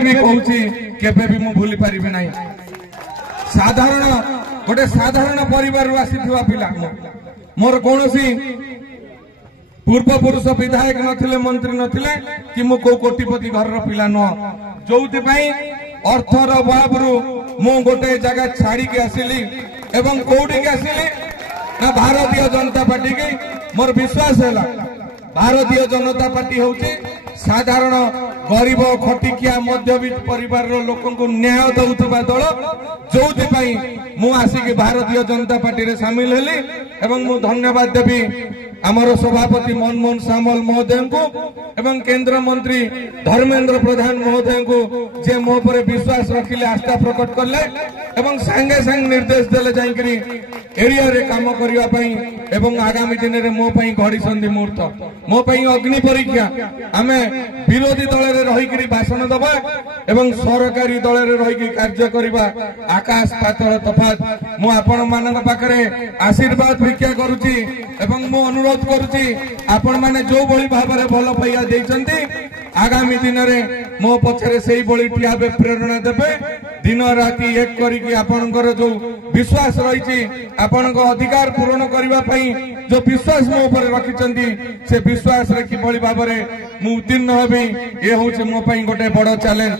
भी कहूची केबे भी मु भूली पारिबि नाही। साधारण गोटे साधारण परिवार आसीथिबा पिला मोर कोनोसी पूर्व पुरुष विधायक नथिले मंत्री नथिले कि मु को कोटिपति घर पिला न जोउति पई अर्थर अभावरु मु गोटे जगह छाड़ी के आसिली एवं कोउडी के आसिली ना भारतीय जनता पार्टी की मोर विश्वास हैला। भारतीय जनता पार्टी होची साधारण गरीब खटिकिया मध्यवित्त परिवार लोक न्याय दौथबा दल जो मु आसिक भारतीय जनता पार्टी रे सामिल हेली एवं मु धन्यवाद देवी आमर सभापति मनमोहन सामल महोदय को एवं केंद्र मंत्री धर्मेंद्र प्रधान महोदय को जे मो पर विश्वास रखिले आस्था प्रकट करले एवं संगे संग निर्देश देले जाइकरी एरिया रे काम करिवा पई एवं आगामी दिन रे मो पई घड़ी संधि मुहूर्त मो पई अग्नि परीक्षा आमे विरोधी दल रे रही करी भाषण दबा एवं सरकारी दल रे रही की कार्य करिवा आकाश पाताल तफात मु आपण मानक पाखरे आशीर्वाद भिक्षा करूची एवं मु अनुरोध करूची आपण माने जो बळी भाबरे भल पाइया देइचंती आगामी दिन रे मो पछरे सेही बळी ठियाबे प्रेरणा देबे दिन राति एक करिकी आपनकर जो विश्वास रहिची आपनको अधिकार पूर्ण करिवा पई जो विश्वास मो ऊपर रखिचंती से विश्वास रे कि बळी भाबरे मु उत्तीर्ण हेबी ए होचे मो पई गोटे बड़ चैलेंज।